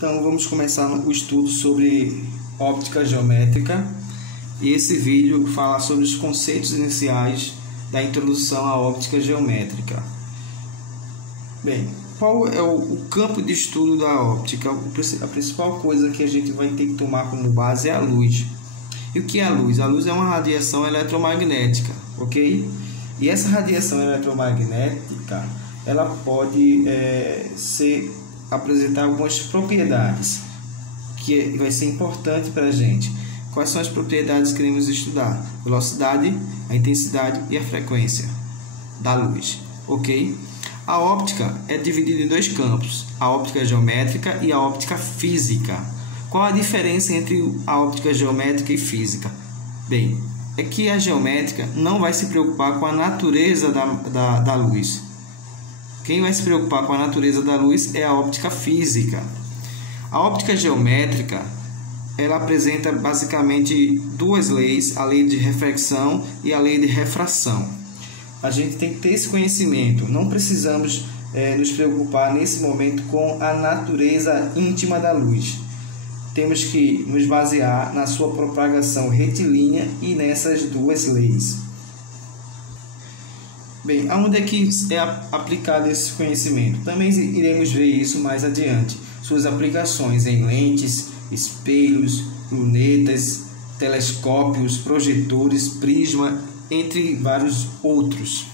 Então vamos começar o estudo sobre óptica geométrica e esse vídeo fala sobre os conceitos iniciais da introdução à óptica geométrica. Bem, qual é o campo de estudo da óptica? A principal coisa que a gente vai ter que tomar como base é a luz. E o que é a luz? A luz é uma radiação eletromagnética, ok? E essa radiação eletromagnética, ela pode apresentar algumas propriedades que vai ser importante para a gente. Quais são as propriedades que queremos estudar? Velocidade, a intensidade e a frequência da luz, ok? A óptica é dividida em dois campos, a óptica geométrica e a óptica física. Qual a diferença entre a óptica geométrica e física? Bem, é que a geométrica não vai se preocupar com a natureza da luz. Quem vai se preocupar com a natureza da luz é a óptica física. A óptica geométrica, ela apresenta basicamente duas leis, a lei de reflexão e a lei de refração. A gente tem que ter esse conhecimento. Não precisamos nos preocupar nesse momento com a natureza íntima da luz. Temos que nos basear na sua propagação retilínea e nessas duas leis. Bem, aonde é que é aplicado esse conhecimento? Também iremos ver isso mais adiante. Suas aplicações em lentes, espelhos, lunetas, telescópios, projetores, prisma, entre vários outros.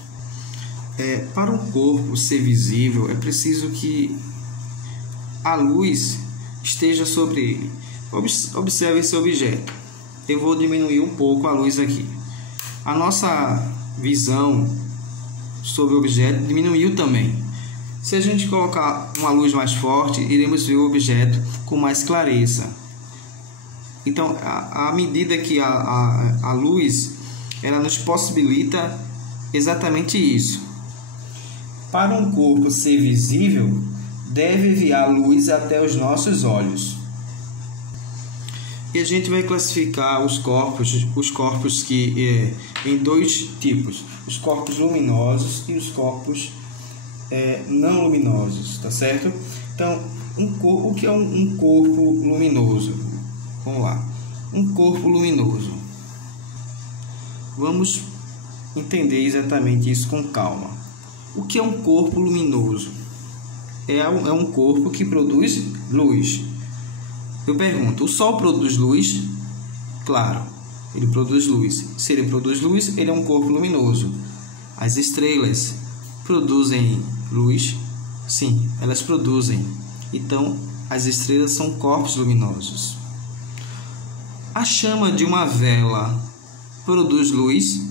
Para um corpo ser visível, é preciso que a luz esteja sobre ele. Observe esse objeto. Eu vou diminuir um pouco a luz aqui. A nossa visão sobre o objeto diminuiu também. Se a gente colocar uma luz mais forte, iremos ver o objeto com mais clareza. Então, à medida que a luz ela nos possibilita exatamente isso. Para um corpo ser visível, deve enviar luz até os nossos olhos. E a gente vai classificar os corpos que em dois tipos: os corpos luminosos e os corpos não luminosos, tá certo? Então, o que é um corpo luminoso? Vamos lá. Um corpo luminoso. Vamos entender exatamente isso com calma. O que é um corpo luminoso? É um corpo que produz luz. Eu pergunto, o Sol produz luz? Claro, ele produz luz. Se ele produz luz, ele é um corpo luminoso. As estrelas produzem luz? Sim, elas produzem. Então, as estrelas são corpos luminosos. A chama de uma vela produz luz?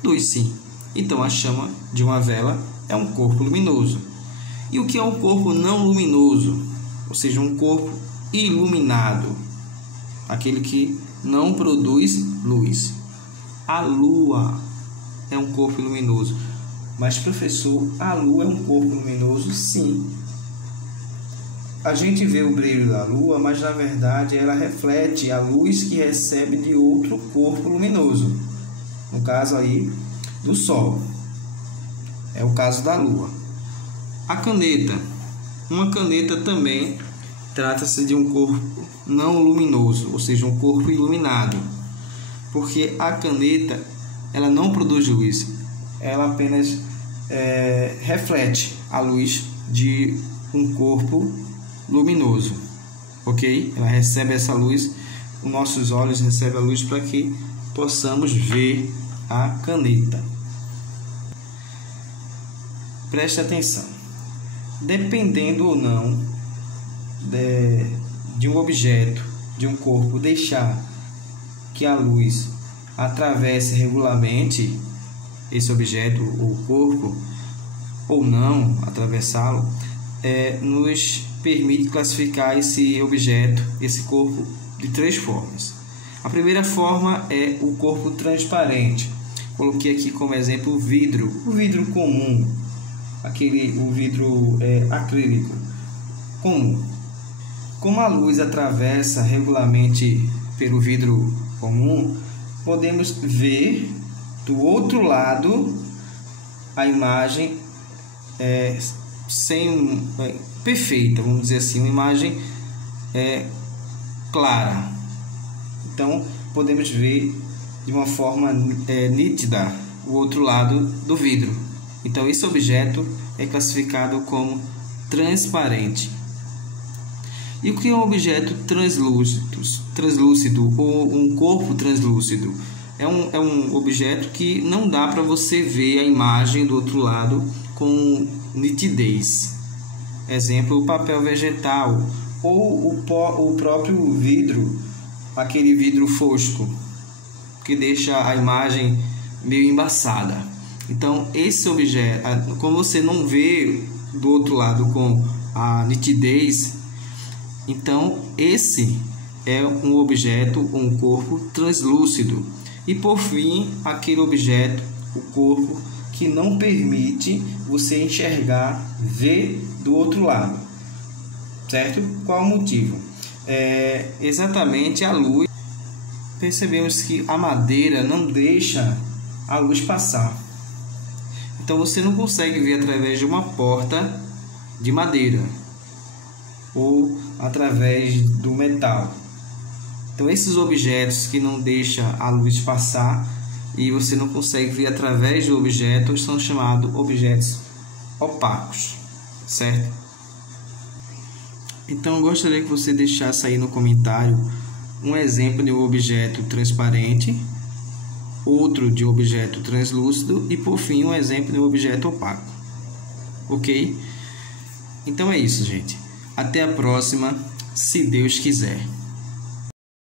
Produz sim. Então, a chama de uma vela é um corpo luminoso. E o que é um corpo não luminoso? Ou seja, um corpo iluminado, aquele que não produz luz. A Lua é um corpo luminoso. Mas, professor, a Lua é um corpo luminoso? Sim. A gente vê o brilho da Lua, mas na verdade ela reflete a luz que recebe de outro corpo luminoso. No caso aí do Sol. É o caso da Lua. A caneta. Uma caneta também trata-se de um corpo não luminoso, ou seja, um corpo iluminado. Porque a caneta, ela não produz luz. Ela apenas reflete a luz de um corpo luminoso. Ok? Ela recebe essa luz, os nossos olhos recebem a luz para que possamos ver a caneta. Preste atenção. Dependendo ou não de um objeto, de um corpo, deixar que a luz atravesse regularmente esse objeto ou corpo, ou não atravessá-lo, nos permite classificar esse objeto, esse corpo, de três formas. A primeira forma é o corpo transparente. Coloquei aqui como exemplo o vidro comum, o vidro acrílico comum. Como a luz atravessa regularmente pelo vidro comum, podemos ver do outro lado a imagem perfeita, vamos dizer assim, uma imagem clara. Então podemos ver de uma forma nítida o outro lado do vidro. Então esse objeto é classificado como transparente. E o que é um objeto translúcido ou um corpo translúcido? É um objeto que não dá para você ver a imagem do outro lado com nitidez. Exemplo, o papel vegetal ou o próprio vidro, aquele vidro fosco, que deixa a imagem meio embaçada. Então, esse objeto, como você não vê do outro lado com a nitidez, então esse é um objeto, um corpo translúcido. E por fim, aquele objeto, o corpo, que não permite você enxergar, ver do outro lado, certo? Qual o motivo? Exatamente a luz. Percebemos que a madeira não deixa a luz passar. Então você não consegue ver através de uma porta de madeira ou através do metal. Então esses objetos que não deixam a luz passar e você não consegue ver através do objeto são chamados objetos opacos, certo? Então eu gostaria que você deixasse aí no comentário um exemplo de um objeto transparente, outro de objeto translúcido e por fim um exemplo de um objeto opaco. Ok? Então é isso, gente. Até a próxima, se Deus quiser.